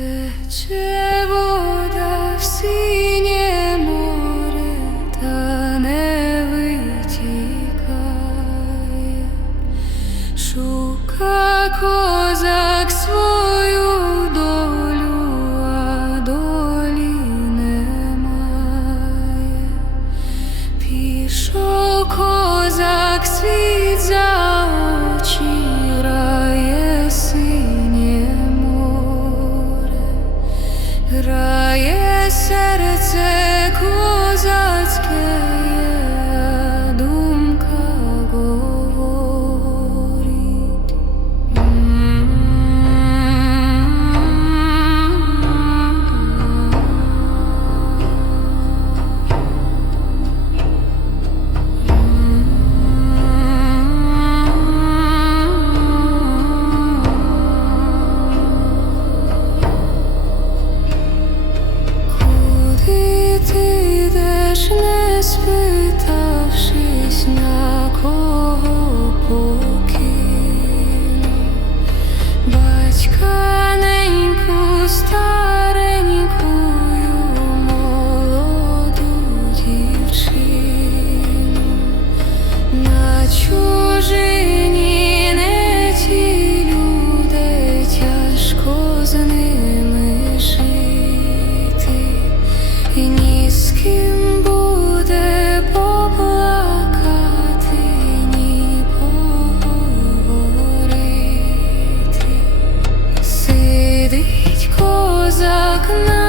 Тече вода в синє море, та не витікає, шука. to Emotional sakın